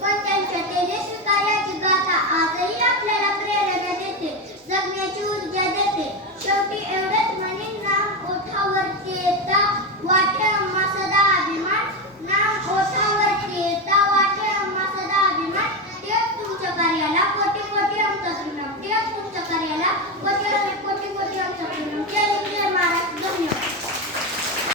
Batan,